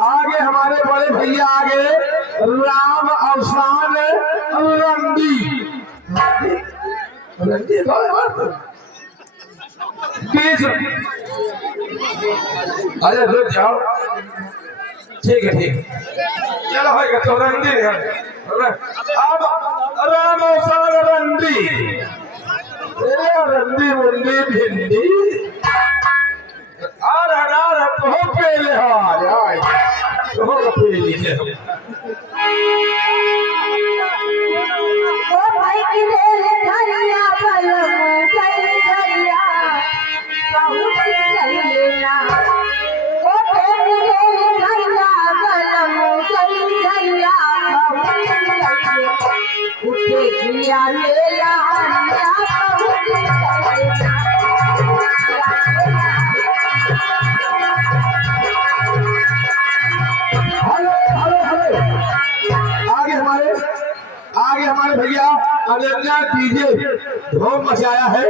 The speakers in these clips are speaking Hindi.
आगे हमारे बड़े भैया आगे राम अवसान रंडी रंडी अरे रुक जाओ ठीक है चलो होगा तो रंडी अब राम अवसान रंडी रंडी मुंडी भिंडी बहुत पहले बहुत पहले भाई की धरिया पलम चली धरिया बहुत चलेला ओ तेरी धरिया पलम चली धरिया बहुत चलेला उठे जिया लेला हरिया बहुत चलेला आगे हमारे भैया अनन्या डीजे धूम मचाया है।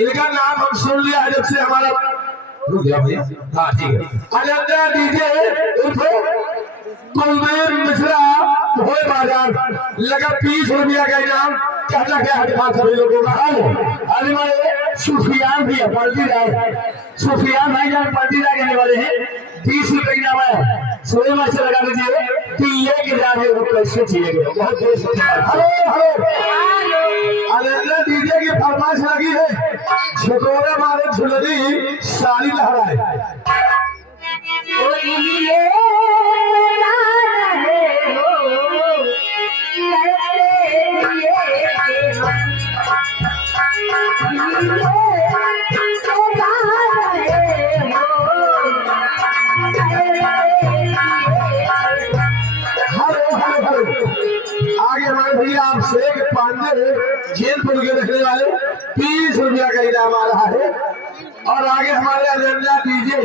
इनका नाम हम सुन लिया है जब से हमारा रुक गया भैया। हाँ ठीक है अनन्या डीजे कुलदीप मिश्रा भोए बाजार लगा 20 रुपया का इनाम। कहना क्या है सभी लोगों का अरे हमारे सुफियान भी है पार्टीदार सुफियान भाई जान पार्टीदार कहने वाले हैं 20 रुपए की नाम है सोए में से लगा लीजिए कि ये किताब है वो कैसे चाहिए बहुत देर से हेलो अनन्या डीजे की फरमाइश लगी है छकोरा मारे झुलरी साड़ी लहराए आगे हमारे भैया आप शेख पांडे जैनपुर के रखने वाले 30 रुपया का इनाम आ रहा है। और आगे हमारे अनन्या डीजे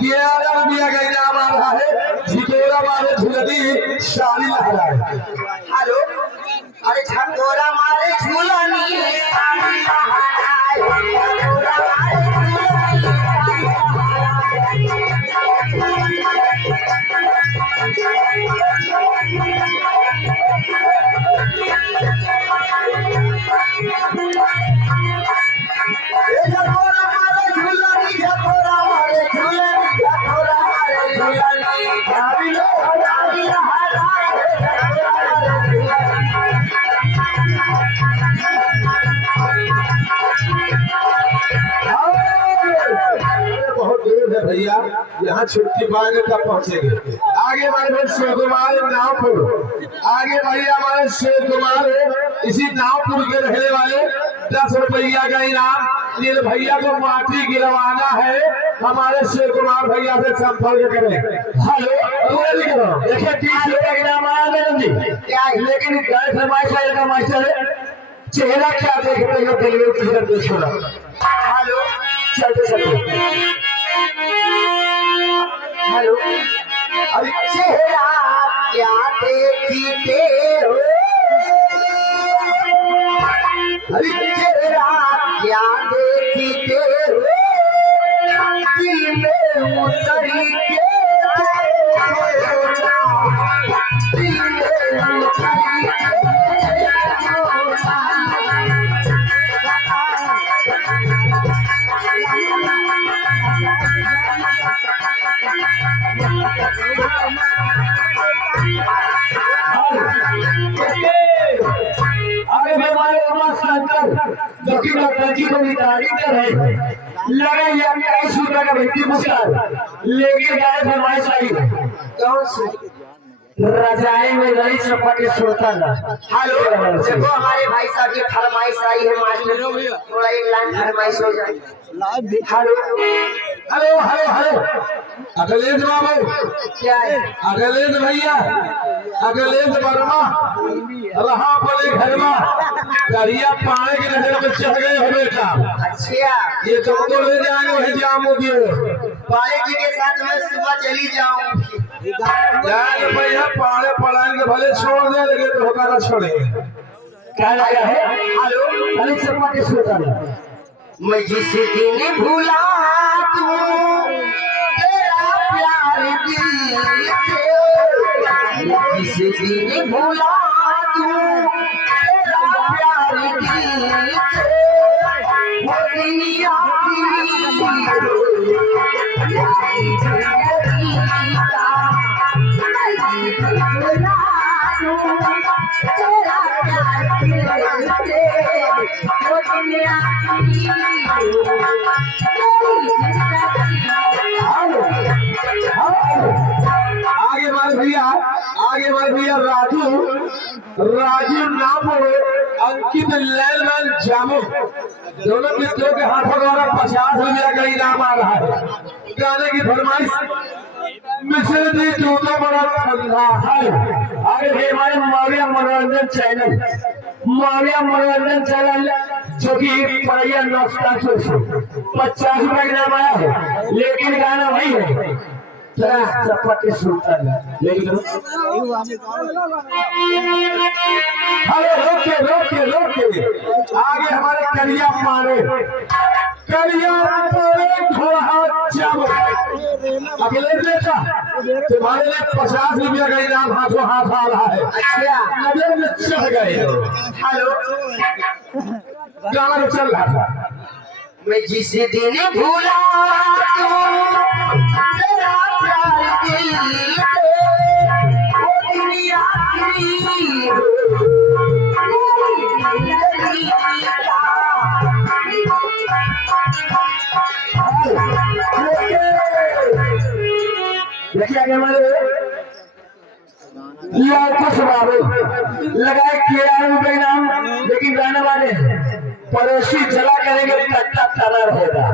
11 रुपया का इनाम आ रहा है। झिकोरा मारे झुलनी शादी लहरा है। हेलो अरे झकोरा मारे झुलनी शादी भैया यहाँ छुट्टी पाएंगे तब पहुँचेंगे। आगे हमारे भाई शिव कुमार नावपुर आगे भैया हमारे शिव कुमार इसी नावपुर के रहने वाले 10 रुपया का इनाम। इन भैया को माटी गिरवाना है हमारे शिव कुमार भैया से संपर्क करें। हेलो देखिए 30 रुपया का इनाम आया जी क्या लेकिन मास्टर चेहरा क्या देख रहे हो छोड़ा। हेलो चलते हेलो अरे चेहरा क्या देखते हो अरे चेहरा क्या देखते हो दिल में उतरी के दिल में उतरी आगे हमारे डॉक्टर जी को भी तारीफ कर रहे हैं। लगा या 21 रुपए का भिंडी पुरस्कार लेके गए फरमाइश आई कौन सी रजाई में रही चपाटी सुल्तान। हेलो देखो हमारे भाई साहब की फरमाइश आई है मास्टर थोड़ा एक लाइन फरमाइश हो जाए। Hello hello hello hello Akhilesh बाबू क्या है अखिलेश भैया अखिलेश वर्मा रहा बोले घरवा करिया पानी की नजर में चढ़ गए हो बेटा। अच्छा ये तुमको ले जाएंगे वही जाम दिए पाले जी के साथ मैं सुबह चली जाऊं यार भैया पाड़े पढ़ाएंगे भले छोड़ दे लेकिन तो होगा ना छोड़ेंगे। क्या लगा है हेलो अरे चपाटी सुल्तान मैं जिस दिन भूला तू तेरा प्यार दिल से जिस दिन भूला तू तेरा प्यार दिल से वो दुनिया आगे बढ़ भैया राजू राजू नाम अंकित लैलमैन जामो दोनों मित्रों के हाथों द्वारा 50 रुपया का इनाम आ रहा है। गाने की फरमाइश मिश्र जी जूता बड़ा ठंडा है। आगे भी हमारे माविया मनोरंजन चैनल जो कि पढ़िया नौस्ता से 50 रुपए का नाम आया है लेकिन गाना वही है चपाटी सुल्तान लेकिन अरे रोके आगे हमारे करिया मारे घोड़ा जामो अखिलेश बेटा तुम्हारे लिए 50 रुपया का इनाम हाथों हाथ आ रहा है। अच्छा नजर में चढ़ गए। हेलो गाना चल रहा था मैं जिस दिन भूला तू तेरा प्यार दिल से वो दुनिया की देखिए आगे हमारे कुछ बाबू लगाए 13 रुपए नाम लेकिन गाने वाले पड़ोसी चला करेंगे तट्टा ताना रहेगा।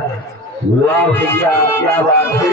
वाह भैया क्या बात है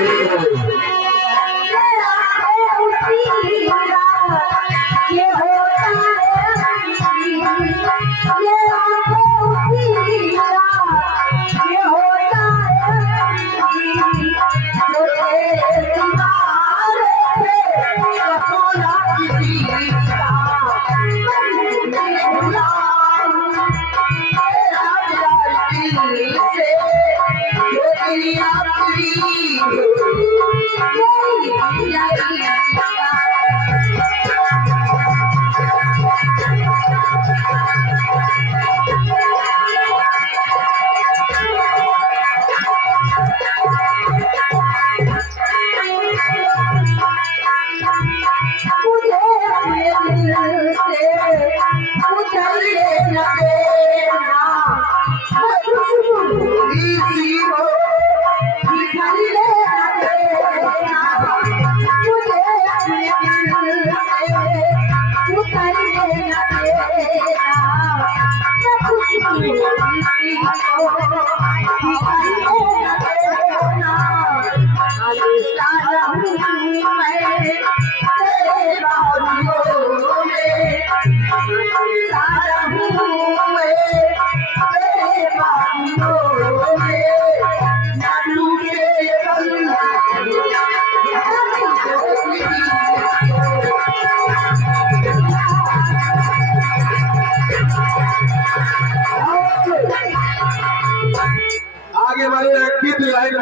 आगे वाले अंकित लाइन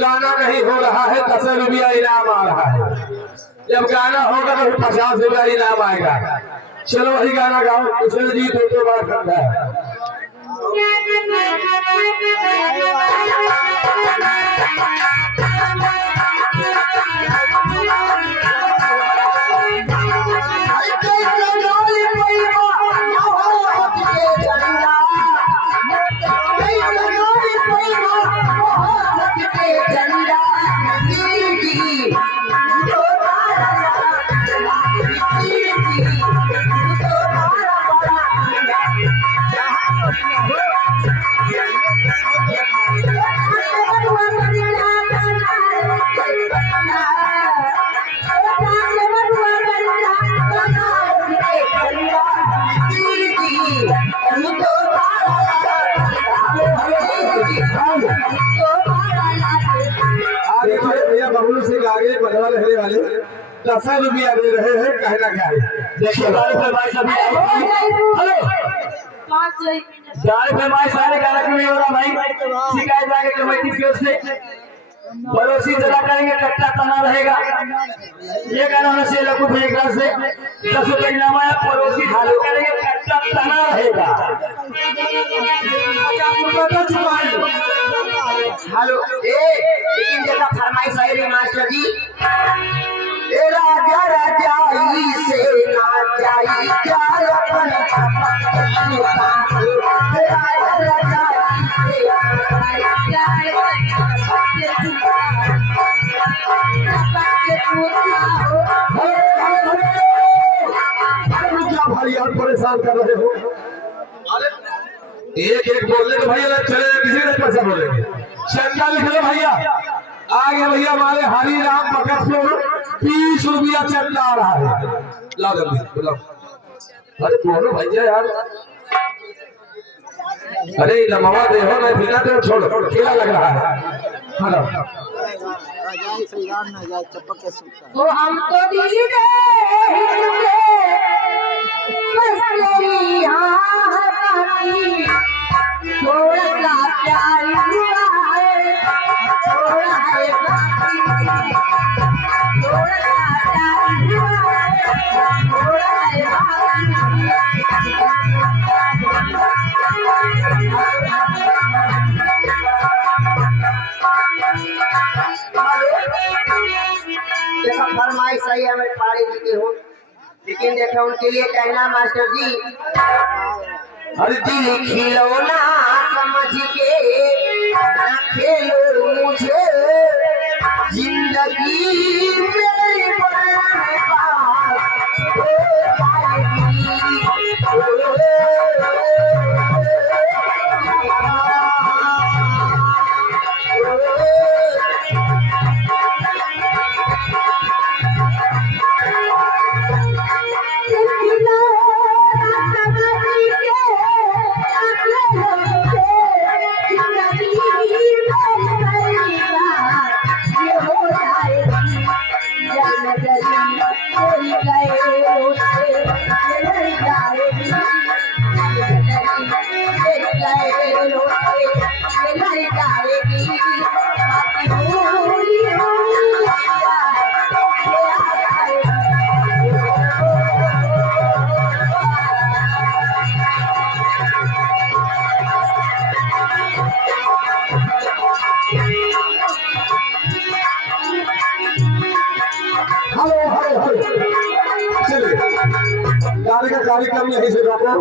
गाना नहीं हो रहा है 10 रुपया इनाम आ रहा है। जब गाना होगा तो 50 रुपया इनाम आएगा। चलो वही गाना गाओ किशोर जी दो बार खंडा है। Hey, देखिए भैया बबलू सिंह आगे बनवा रहने वाले 10 रुपया दे रहे हैं, कहना क्या है? देखिए गाड़ी पे भाई सभी हेलो 4 फरमाइश सारे कार्यक्रम में हो रहा भाई शिकायत आगे कमेटी की ओर से पड़ोसी जरा करेंगे कट्टा तना रहेगा ये गाना होना चाहिए लघु एक से 10 रुपये इनाम है पड़ोसी ढालू करेंगे कट्टा तना रहेगा हेलो लेकिन जैसा फरमाइश आई रही मास्टर जी ए राजा राजाई से ना जाई क्या अपन क्या भाई यार परेशान कर रहे हो? अरे एक एक बोलने तो भैया चले किसी ने पैसा बोलेंगे। चंदा लिख लो भैया, आगे भैया हमारे हरी राम भगत को 20 रुपया चंदा आ रहा है। लाओ जल्दी बुलाओ। अरे बोलो भैया यार, अरे लमवा दे हो ना बिना तो छोड़ो, खेला लग रहा है। हेलो तो हम तो दिल दे बस तेरी हाथी थोड़ा सा प्यार हुआ है थोड़ा है बाकी थोड़ा सा प्यार हुआ है थोड़ा है देखो फरमाइश सही है मैं पाड़ी जी के हूँ लेकिन देखो उनके लिए कहना मास्टर जी हर दिल खिलौना समझ के ना खेलो मुझे जिंदगी मेरी बर्बाद हो हेलो हेलो हेलो, चलिए गाड़ी का कार्यक्रम यहीं से रोको।